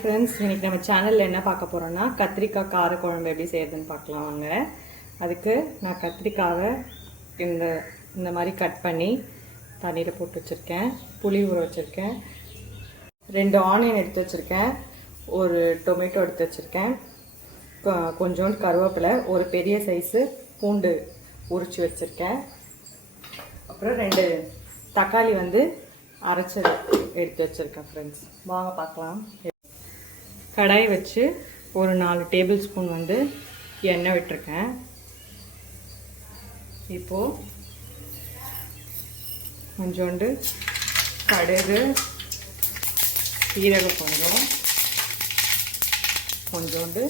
Friends, இன்னைக்கு நம்ம சேனலில் என்ன பார்க்க போகிறோன்னா கத்திரிக்காய் கார குழம்பு எப்படி செய்யறதுன்னு பார்க்கலாம் வாங்க. அதுக்கு நான் கத்திரிக்காவை இந்த மாதிரி கட் பண்ணி தண்ணியில் போட்டு வச்சுருக்கேன். புளி ஊற வச்சுருக்கேன். 2 ஆனியன் எடுத்து வச்சுருக்கேன். ஒரு டொமேட்டோ எடுத்து வச்சுருக்கேன். கொஞ்சோண்டு கருவேப்பிலை, ஒரு பெரிய சைஸு பூண்டு உரித்து வச்சுருக்கேன். அப்புறம் 2 தக்காளி அரைச்சி எடுத்து வச்சுருக்கேன். ஃப்ரெண்ட்ஸ், வாங்க பார்க்கலாம். கடாய் வச்சு ஒரு 4 டேபிள் ஸ்பூன் எண்ணெய் விட்டுருக்கேன். இப்போது கொஞ்சோண்டு கடுகு, சீரகம், கொஞ்சோண்டு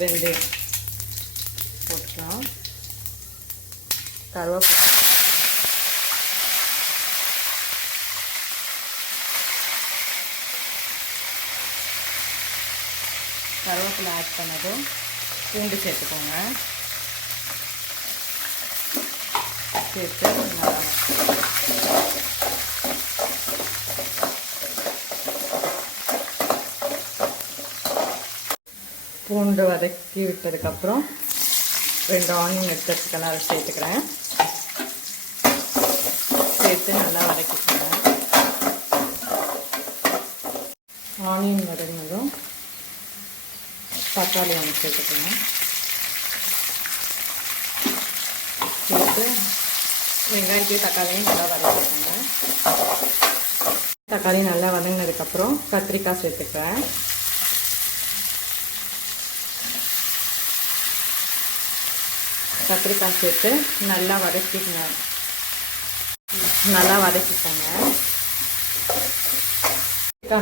வெந்தயம் போட்டுக்கலாம். கருவேப்பிலை, கருவேப்பிலை ஆட் பண்ணதும் பூண்டு சேர்த்துக்கோங்க. சேர்த்து பூண்டு வதக்கி விட்டதுக்கப்புறம் 2 ஆனியன் எடுத்து வச்சுக்கலாம். அதை சேர்த்துக்கிறேன். சேர்த்து நல்லா வதக்கிக்கிறேன். ஆனியன் வதங்கினதும் தக்காளி சேர்த்துக்கணும். சேர்த்து வெங்காயத்தையும் தக்காளியும் நல்லா வதக்கிக்கோங்க. தக்காளி நல்லா வதங்கினதுக்கப்புறம் கத்திரிக்காய் சேர்த்துக்கிறேன். கத்திரிக்காய் சேர்த்து நல்லா வதக்கிக்கோங்க.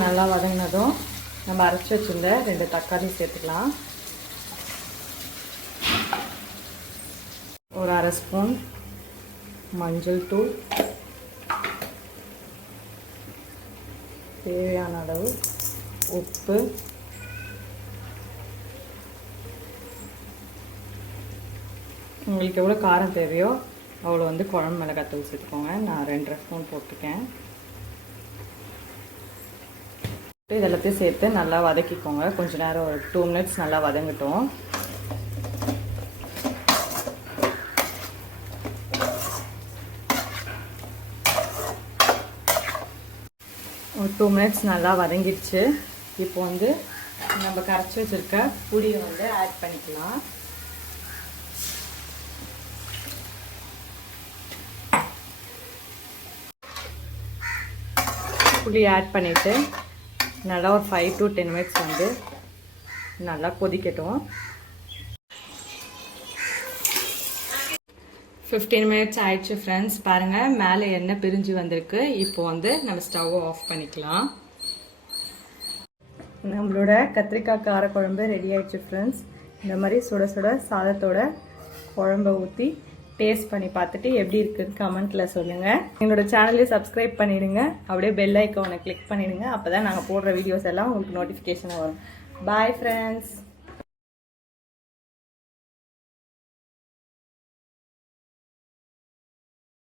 நல்லா வதங்கினதும் நம்ம அரைச்சி வச்சுருந்த 2 தக்காளி சேர்த்துக்கலாம். ஒரு 1/2 ஸ்பூன் மஞ்சள் தூள், தேவையான அளவு உப்பு, உங்களுக்கு எவ்வளோ காரம் தேவையோ அவ்வளோ குழம்பு மிளகாத்தூள் சேர்த்துக்கோங்க. நான் 2.5 ஸ்பூன் போட்டுருக்கேன். இதெல்லாத்தையும் சேர்த்து நல்லா வதக்கிக்கோங்க. கொஞ்ச நேரம் ஒரு 2 மினிட்ஸ் நல்லா வதங்கட்டும். ஒரு 2 மினிட்ஸ் நல்லா வதங்கிடுச்சு. இப்போ நம்ம கரைச்சி வச்சுருக்க புளியை ஆட் பண்ணிக்கலாம். புளி ஆட் பண்ணிவிட்டு நல்லா ஒரு 5 to 10 மினிட்ஸ் நல்லா கொதிக்கட்டும். 15 மினிட்ஸ் ஆயிடுச்சு. ஃப்ரெண்ட்ஸ், பாருங்கள், மேலே எண்ணெய் பிரிஞ்சு வந்திருக்கு. இப்போ நம்ம ஸ்டவ்வை ஆஃப் பண்ணிக்கலாம். நம்மளோட கத்திரிக்காய் கார குழம்பு ரெடி ஆயிடுச்சு. ஃப்ரெண்ட்ஸ், இந்த மாதிரி சுட சுட சாதத்தோட குழம்பை ஊற்றி டேஸ்ட் பண்ணி பார்த்துட்டு எப்படி இருக்குன்னு கமெண்ட்டில் சொல்லுங்கள். எங்களோட சேனலையும் சப்ஸ்கிரைப் பண்ணிவிடுங்க. அப்படியே பெல் ஐக்கானை கிளிக் பண்ணிவிடுங்க. அப்போ தான் நாங்கள் போடுற வீடியோஸ் எல்லாம் உங்களுக்கு நோட்டிஃபிகேஷனாக வரும். Bye friends.